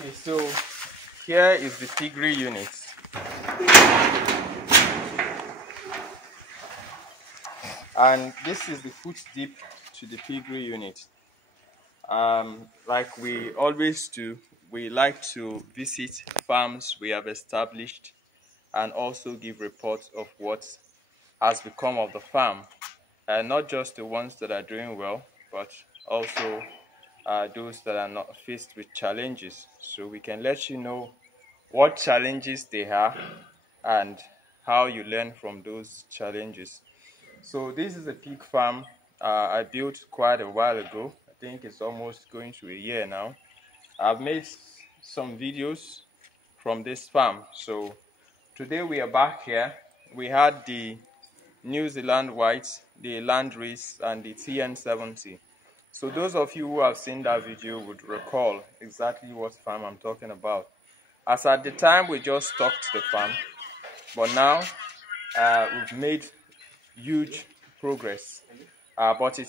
Okay, so here is the piggery unit. And this is the foot dip to the piggery unit. Like we always do, we like to visit farms we have established and also give reports of what has become of the farm. Not just the ones that are doing well, but also those that are not faced with challenges. So we can let you know what challenges they have and how you learn from those challenges. So this is a pig farm I built quite a while ago. I think it's almost going to a year now. I've made some videos from this farm. So today we are back here. We had the New Zealand Whites, the Land Race, and the TN70. So those of you who have seen that video would recall exactly what farm I'm talking about. As at the time, we just stocked the farm, but now we've made huge progress. But it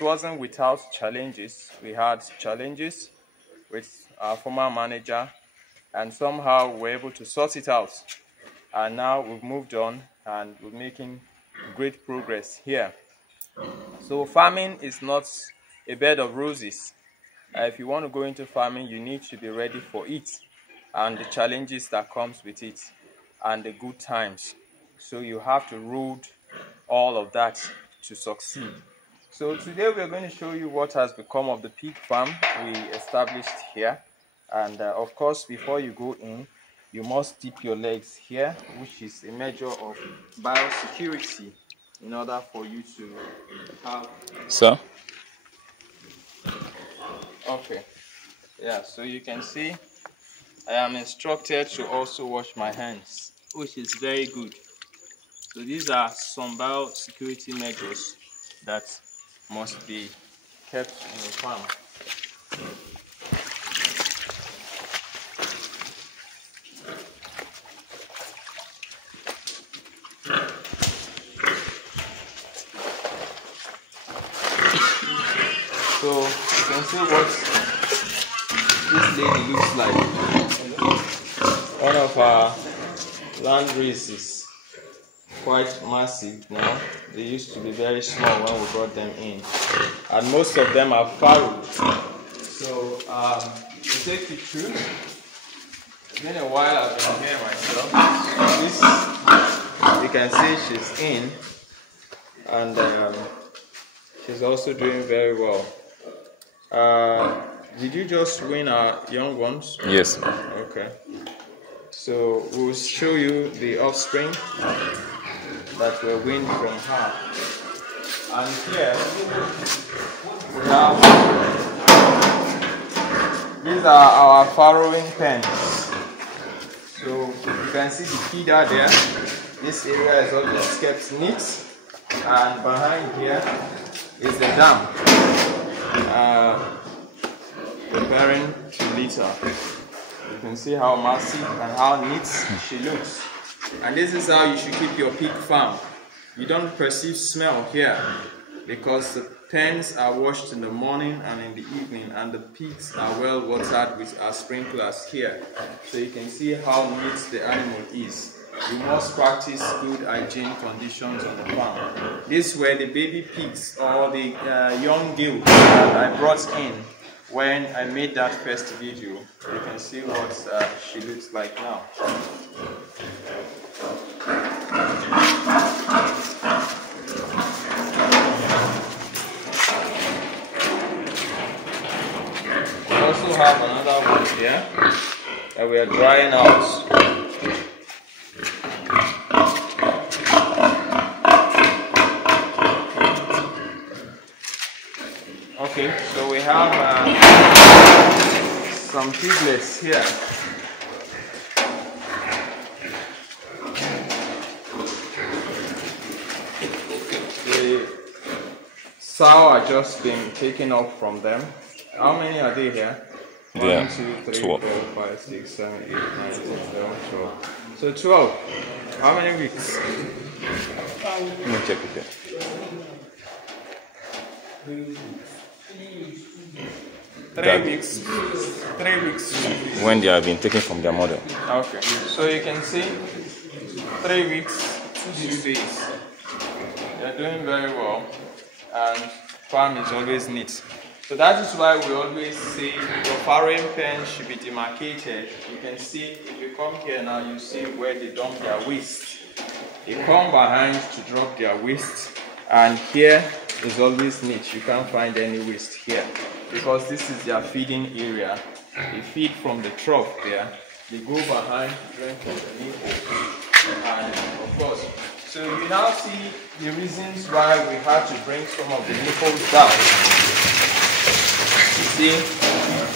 wasn't without challenges. We had challenges with our former manager, and somehow we were able to sort it out. And now we've moved on and we're making great progress here. So farming is not a bed of roses. If you want to go into farming, you need to be ready for it and the challenges that comes with it and the good times. So you have to root all of that to succeed. So today we are going to show you what has become of the pig farm we established here. And of course, before you go in, you must dip your legs here, which is a measure of biosecurity in order for you to have... So? Okay. Yeah, so you can see I am instructed to also wash my hands, which is very good. So these are some biosecurity measures that must be kept in a farm. So you can see what this lady looks like. One of our land races, quite massive now. They used to be very small when we brought them in, and most of them are farrowed. So to take you through, it's been a while I've been here myself. This, you can see she's in, and she's also doing very well. Did you just win our young ones? Yes. Okay. So we'll show you the offspring that were weaned from her. And here we have, these are our farrowing pens. So you can see the feeder there. This area is always kept neat. And behind here is the dam. Preparing to litter. You can see how massive and how neat she looks. And this is how you should keep your pig farm. You don't perceive smell here because the pens are washed in the morning and in the evening, and the pigs are well watered with our sprinklers here. So you can see how neat the animal is. You must practice good hygiene conditions on the farm. These were the baby pigs or the young goat that I brought in when I made that first video. You can see what she looks like now. We also have another one here that we are drying out. Okay, so we have some piglets here. The sow are just being taken off from them. How many are they here? Yeah. 1, 2, 3, 4, 5, 6, 7, 8, 9, 10, 11, 12. So 12. How many weeks? Let me check it here. 3 weeks. 3 weeks. When they have been taken from their mother. Okay. So you can see 3 weeks, 2 days. They're doing very well, and farm is always neat. So that is why we always say your farrowing pen should be demarcated. You can see if you come here now, you see where they dump their waste. They come behind to drop their waste, and here is always neat. You can't find any waste here because this is their feeding area. They feed from the trough there. They go behind to drink from the nipple, and of course. So you now see the reasons why we had to bring some of the nipples down. You see,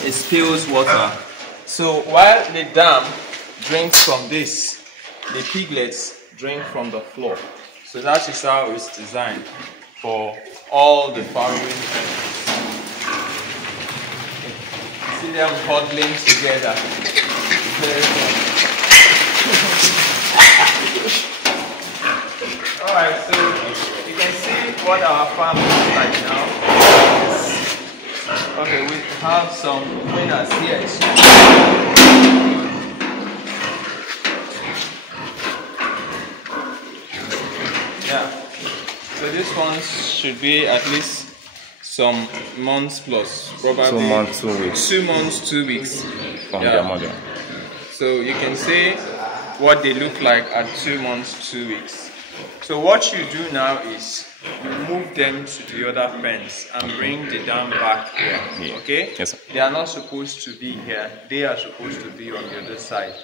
it spills water. So while the dam drinks from this, the piglets drink from the floor. So that is how it's designed for all the farrowing pens. You see them huddling together. Very fun. Alright, so you can see what our farm looks like now. Okay, we have some winners here. Yeah, so this one should be at least some months plus, probably 2 months, 2 weeks. 2 months, 2 weeks From their mother. So you can see what they look like at 2 months, 2 weeks. So what you do now is move them to the other pens and bring the dam back here. Yeah. Okay? Yes, sir. They are not supposed to be here. They are supposed to be on the other side.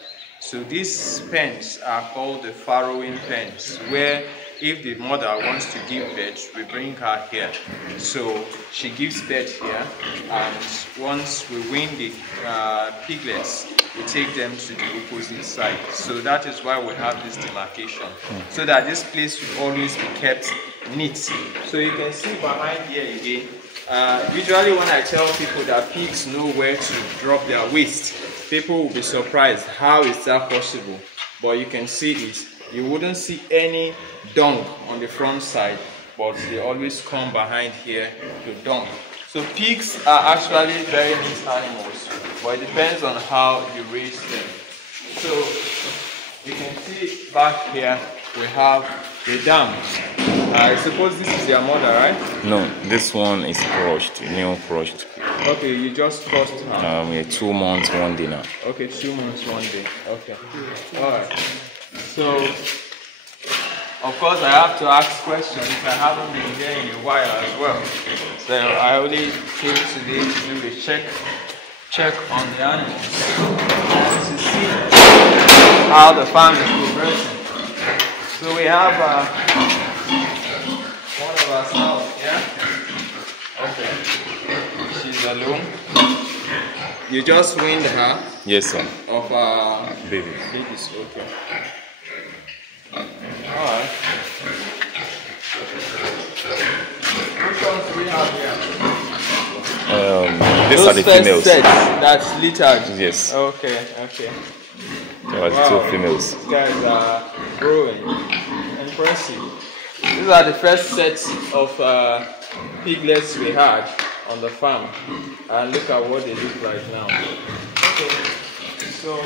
So these pens are called the farrowing pens, where if the mother wants to give birth, we bring her here. So she gives birth here, and once we wean the piglets, we take them to the opposite side. So that is why we have this demarcation, so that this place will always be kept neat. So you can see behind here again, usually when I tell people that pigs know where to drop their waste, people will be surprised, how is that possible? But you can see it. You wouldn't see any dung on the front side, but they always come behind here to dung. So pigs are actually very neat animals, but it depends on how you raise them. So you can see back here we have the dam. I suppose this is their mother, right? No, this one is crushed, new crushed. Okay, you just crossed her. Yeah, 2 months, 1 day now. Okay, 2 months, 1 day. Okay. Alright. So, of course, I have to ask questions. I haven't been here in a while as well. So I only came today to do a check on the animals to see how the farm is progressing. So we have one of our cows here. Okay. She's alone. You just weaned her? Yes, sir. Of babies, okay. Alright. Which ones do we have here? These Those are the females. Sets that's littered. Yes. Okay. There are 2 females. These guys are growing. Impressive. These are the first sets of piglets we had on the farm. And look at what they look like now. Okay. So,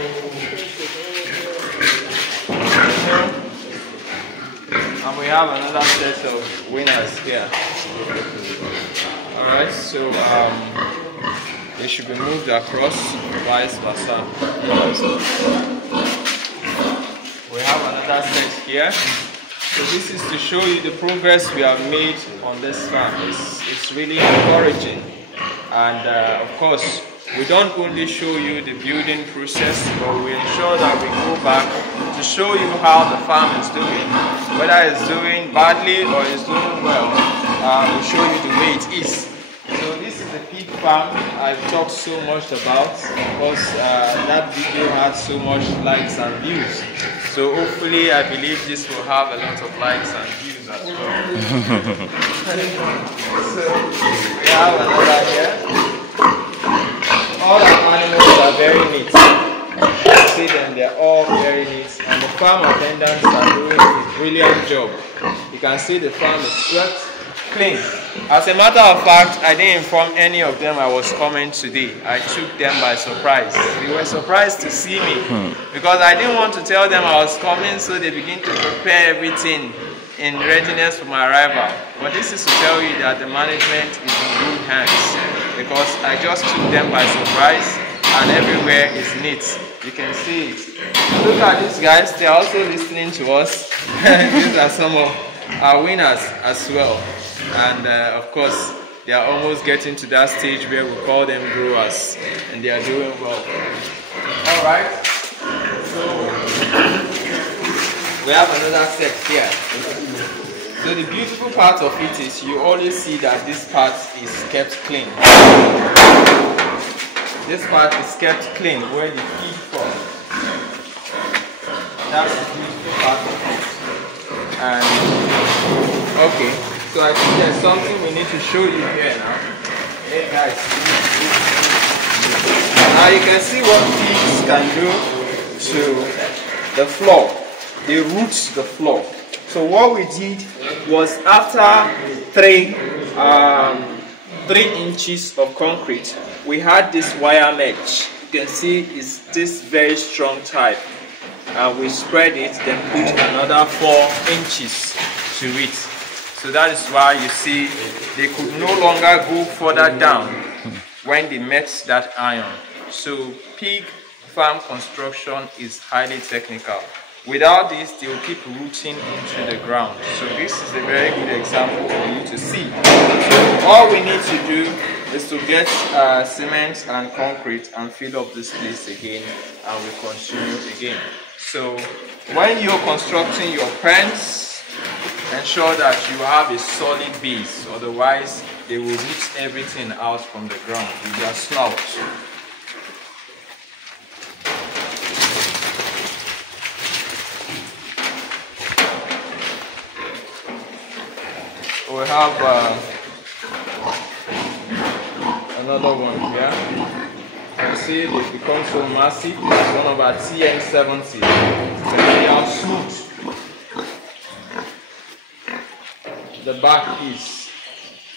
and we have another set of winners here. Alright, so they should be moved across, vice versa. We have another set here. So this is to show you the progress we have made on this farm. It's really encouraging. And of course, we don't only show you the building process, but we ensure that we go back to show you how the farm is doing. Whether it's doing badly or it's doing well, we'll show you the way it is. So this is the pig farm I've talked so much about, because that video had so much likes and views. So hopefully I believe this will have a lot of likes and views as well. So we have another here. All our animals are very neat. You see them, they're all very neat. And the farm attendants are doing a brilliant job. You can see the farm is swept clean. As a matter of fact, I didn't inform any of them I was coming today. I took them by surprise. They were surprised to see me because I didn't want to tell them I was coming, so they begin to prepare everything in readiness for my arrival. But this is to tell you that the management is in good hands because I just took them by surprise and everywhere is neat. You can see it. Look at these guys, they are also listening to us. These are some of our winners as well. And of course, they are almost getting to that stage where we call them growers, and they are doing well. All right. So we have another set here. So the beautiful part of it is you always see that this part is kept clean. This part is kept clean where the feed from. That's the beautiful part of it. And okay. So I think there's something we need to show you here now. Hey guys. Now you can see what pigs can do to the floor. They root the floor. So what we did was after 3 inches of concrete, we had this wire mesh. You can see it's this very strong type. And we spread it, then put another 4 inches to it. So that is why you see they could no longer go further down when they met that iron. So pig farm construction is highly technical. Without this, they will keep rooting into the ground. So this is a very good example for you to see. So all we need to do is to get cement and concrete and fill up this place again, and we continue again. So when you're constructing your pens, ensure that you have a solid base, otherwise they will root everything out from the ground with their snout. We have another one here. You can see they become so massive. It's one of our TN70. They are smooth. The back is,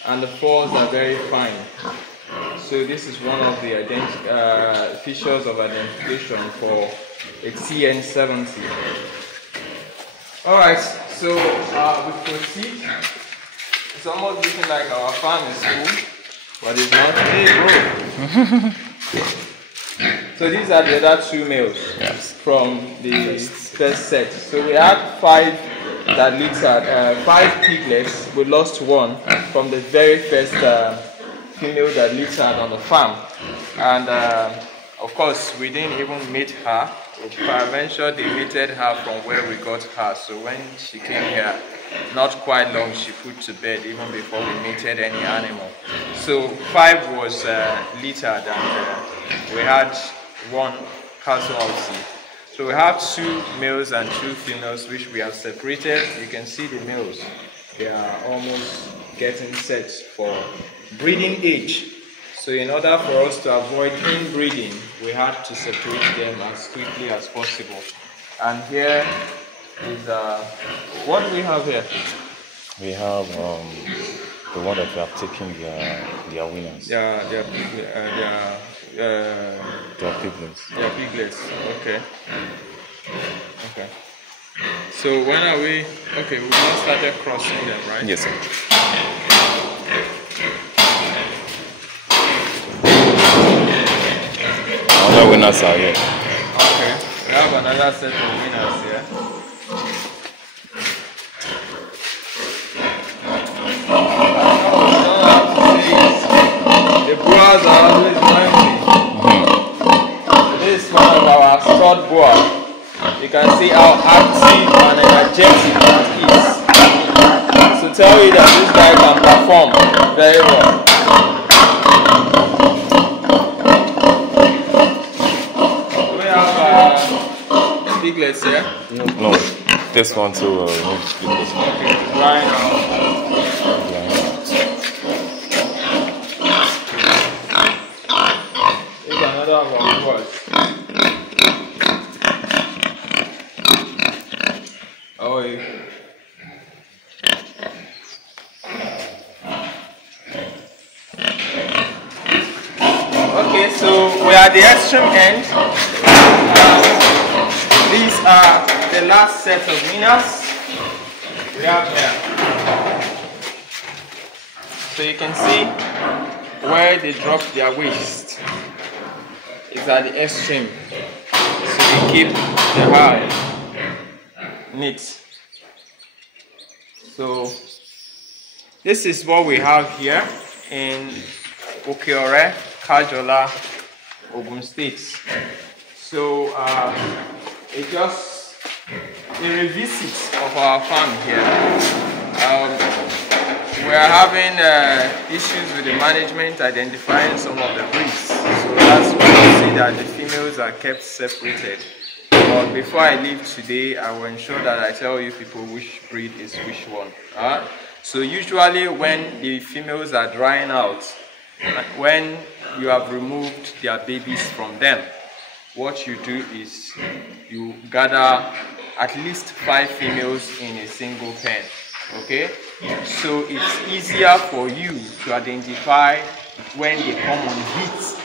and the falls are very fine. So this is one of the features of identification for a TN70. Alright, so we proceed. It's almost looking like our farm is full, but it's not. Hey bro! So these are the other 2 males from the first set. So we had 5 that littered, 5 piglets. We lost 1 from the very first female that littered on the farm. And of course, we didn't even meet her. Peradventure they mated her from where we got her. So when she came here, not quite long, she put to bed even before we mated any animal. So 5 was littered, and we had 1 casualty. So we have 2 males and 2 females which we have separated. You can see the males. They are almost getting set for breeding age. So in order for us to avoid inbreeding, we had to separate them as quickly as possible. And here is what do we have here? We have the one that we have taken their winners. Their piglets. Their piglets. Okay. Okay. So when are we? Okay, we just started crossing them, right? Yes, sir. Another winners are here. Okay, we have another set of winners here. The boas are always noisy. This is one of our stud boa. You can see how active and energetic that is. So tell you that this guy can perform very well. Do we have piglets here? No, this one too. Piglets. Okay, drying out. Here's another one of our boas. Oh, yeah. at the extreme end, these are the last set of winners we have here. So you can see where they drop their waist. It's at the extreme. So they keep the hive neat. So this is what we have here in Okeore, Kajola, Ogun State. So it's just a revisit of our farm here. We are having issues with the management identifying some of the breeds. So that's why you see that the females are kept separated. But before I leave today, I will ensure that I tell you people which breed is which one. So usually when the females are drying out, when you have removed their babies from them, what you do is you gather at least 5 females in a single pen. Okay, so it's easier for you to identify when they come on heat.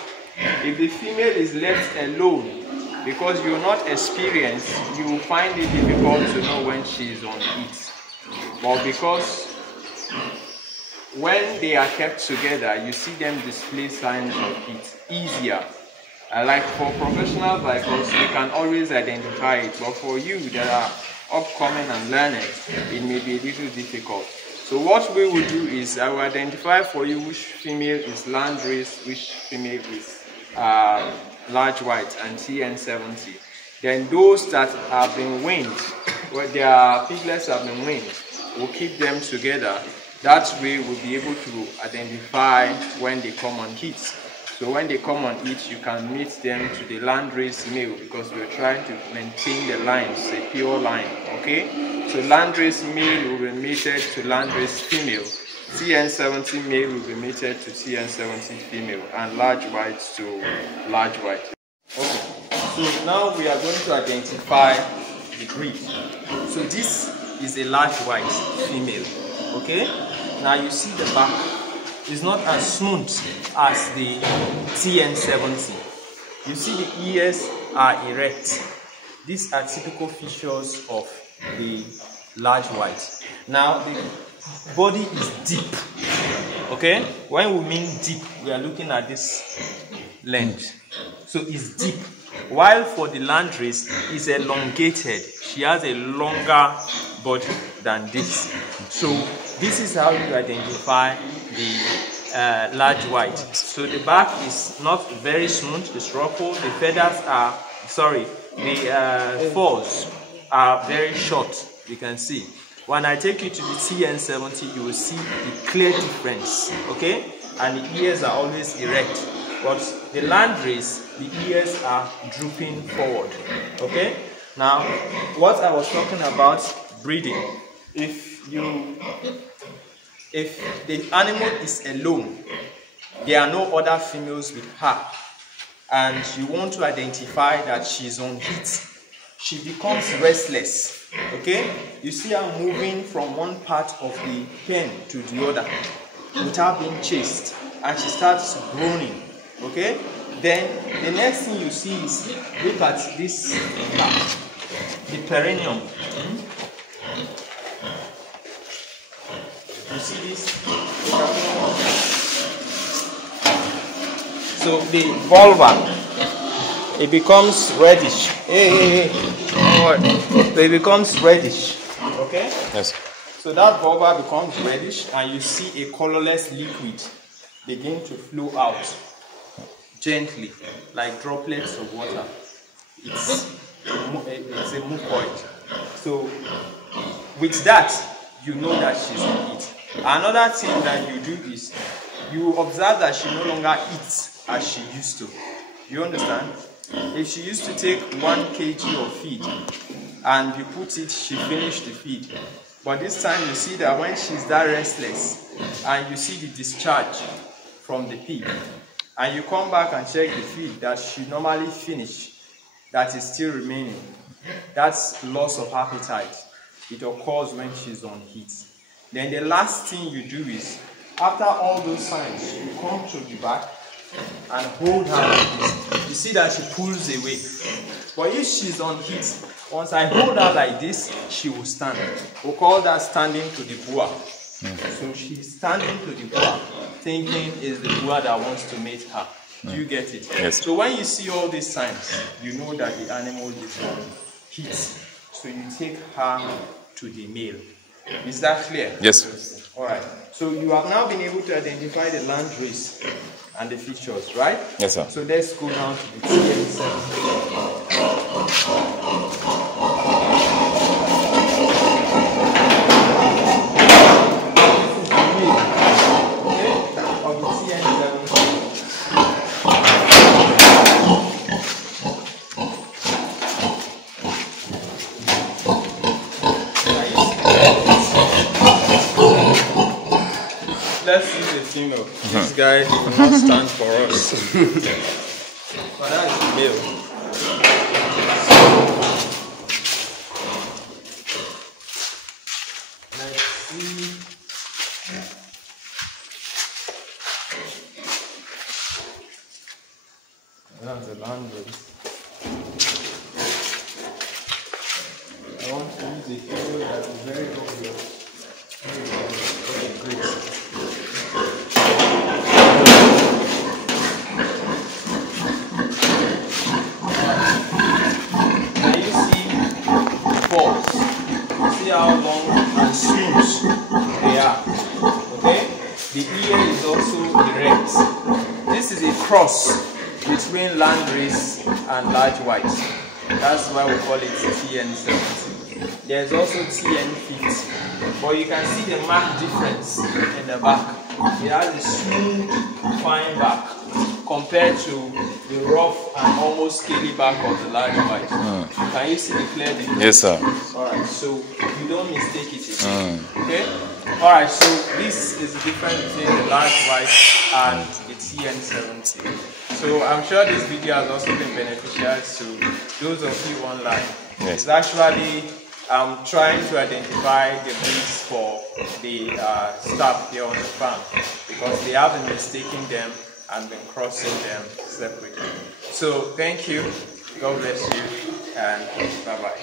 If the female is left alone, because you're not experienced, you will find it difficult to know when she is on heat. But because when they are kept together, you see them display signs of heat easier. Like for professionals like us, we can always identify it. But for you that are upcoming and learning, it may be a little difficult. So what we will do is I will identify for you which female is landrace, which female is large white and TN70. Then those that have been weaned, where their piglets have been weaned, we'll keep them together. That way we'll be able to identify when they come on heat. So when they come on heat, you can mate them to the landrace male, because we're trying to maintain the lines, a pure line, okay? So landrace male will be mated to landrace female, TN70 male will be mated to TN70 female, and large white to large white. Okay, so now we are going to identify the breed. So this is a large white female, okay? Now you see the back. It's not as smooth as the TN70. You see the ears are erect. These are typical features of the large white. Now the body is deep. Okay? When we mean deep, we are looking at this length. So it's deep. While for the landrace, it's elongated. She has a longer body than this. So this is how you identify the large white. So the back is not very smooth, it's ruffled. The feathers are, the furs are very short, you can see. When I take you to the TN70, you will see the clear difference, okay? And the ears are always erect. But the landrace, the ears are drooping forward, okay? Now, what I was talking about, breeding. If the animal is alone, there are no other females with her, and you want to identify that she's on heat, she becomes restless, okay? You see her moving from one part of the pen to the other without being chased, and she starts groaning, okay? Then the next thing you see is, look at this part, the perineum. You see this? So the vulva, it becomes reddish. So it becomes reddish. Okay? Yes. So that vulva becomes reddish, and you see a colorless liquid begin to flow out gently, like droplets of water. It's a mucoid. So with that, you know that she's in heat. Another thing that you do is you observe that she no longer eats as she used to. You understand? If she used to take 1 kg of feed and you put it, she finished the feed. But this time you see that when she's that restless and you see the discharge from the pig, and you come back and check the feed that she normally finished, that is still remaining, that's loss of appetite. It occurs when she's on heat. Then the last thing you do is, after all those signs, you come to the back and hold her like this. You see that she pulls away. But if she's on heat, once I hold her like this, she will stand. We'll call that standing to the boa. So she's standing to the boa, thinking it's the boa that wants to mate her. Do you get it? Yes. So when you see all these signs, you know that the animal is on heat. So you take her to the male. Is that clear? Yes. All right. So you have now been able to identify the land race and the features, right? Yes, sir. So let's go down to the TN7. Let's use a female. This guy will not stand for us. But that is the male. Let's see. That's the land race. I want to use a female that is very obvious. Okay, great. See how long and smooth they are. Okay? The ear is also erect. This is a cross between landrace and large white. That's why we call it TN70. There's also TN50. But you can see the marked difference in the back. It has a smooth, fine back compared to the rough and almost scaly back of the large white. Can you see the clear difference? Yes, sir. Alright, so you don't mistake it again. Okay? Alright, so this is the difference between the large white and the TN70. So I'm sure this video has also been beneficial to those of you online. Yes. It's actually trying to identify the breeds for the staff here on the farm, because they have been mistaking them and been crossing them separately. So thank you, God bless you, and bye-bye.